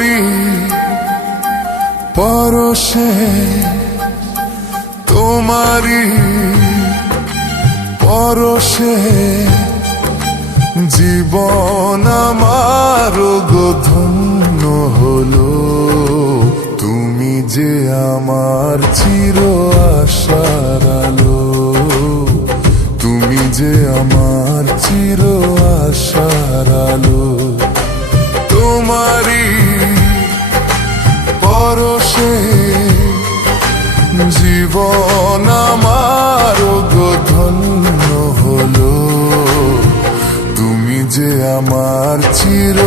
তোমারি পরশে, তোমারি পরশে জীবন আমার গো ধন্য হলো। তুমি যে আমার চির আশার আলো, তুমি যে আমার চির আশার আলো। তোমারি পরশে জীবন আমার গো ধন্য হলো। তুমি যে আমার চির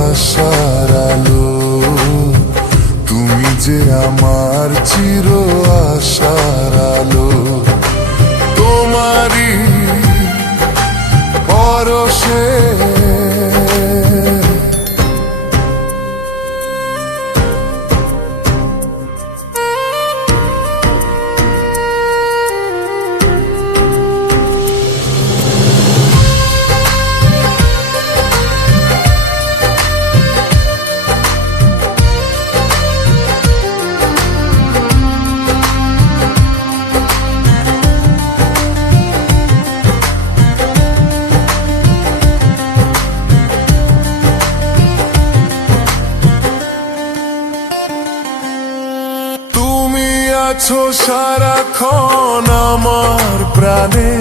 আশার আলো, তুমি যে আমার চির আশার আলো। তোমারি পরশে আছো সারাক্ষণ আমার প্রাণে,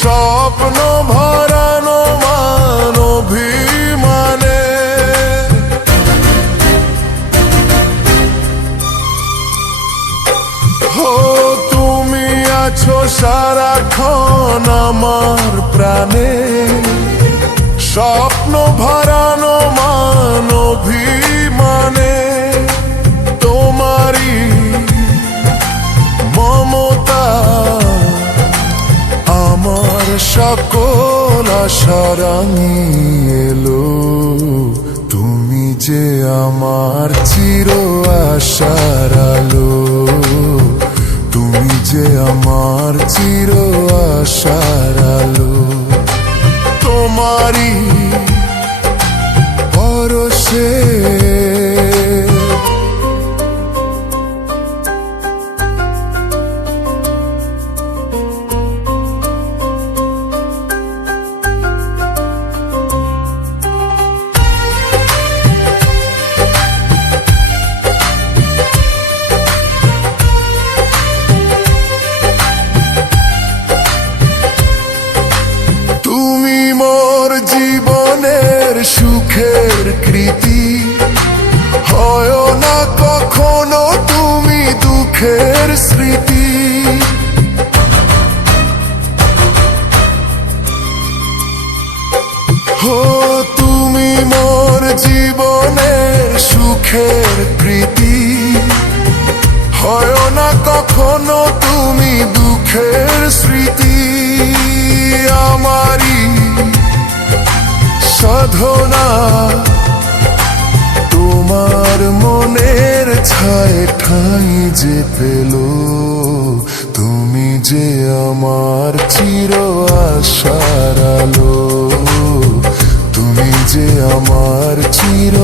স্বপ্ন ভরানো মান অভিমানে। হো তুমি আছো সারাক্ষণ আমার প্রাণে, স্বপ্ন ভরানো মান অভিমানে। তোমারি মমতা আমার সকল আশা রাঙিয়ে এলো। তুমি যে আমার চির আশার আলো, তুমি যে আমার চির আশার আলো। তোমারি পরশে জীবনের সুখের কৃতি, হয় না কখনো তুমি দুঃখের স্মৃতি। হো তুমি মোর জীবনের সুখের কৃতি, হয় না কখনো তুমি দুঃখের স্মৃতি। আমারি সাধনা তোমার মনের ছায় ঠাঁই যে পেল। তুমি যে আমার চির আশার আলো, তুমি যে আমার চির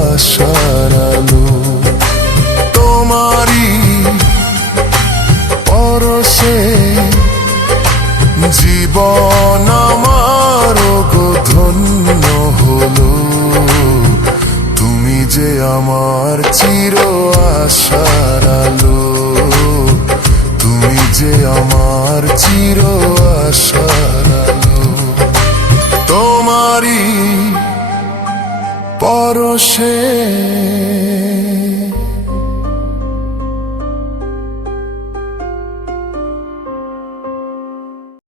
আশার আলো। তোমারি পরশে জীবন আমার গো ধন্য হলো। তুমি যে আমার চির আশার আলো, তুমি যে আমার চির আশার আলো। তোমারি পরশে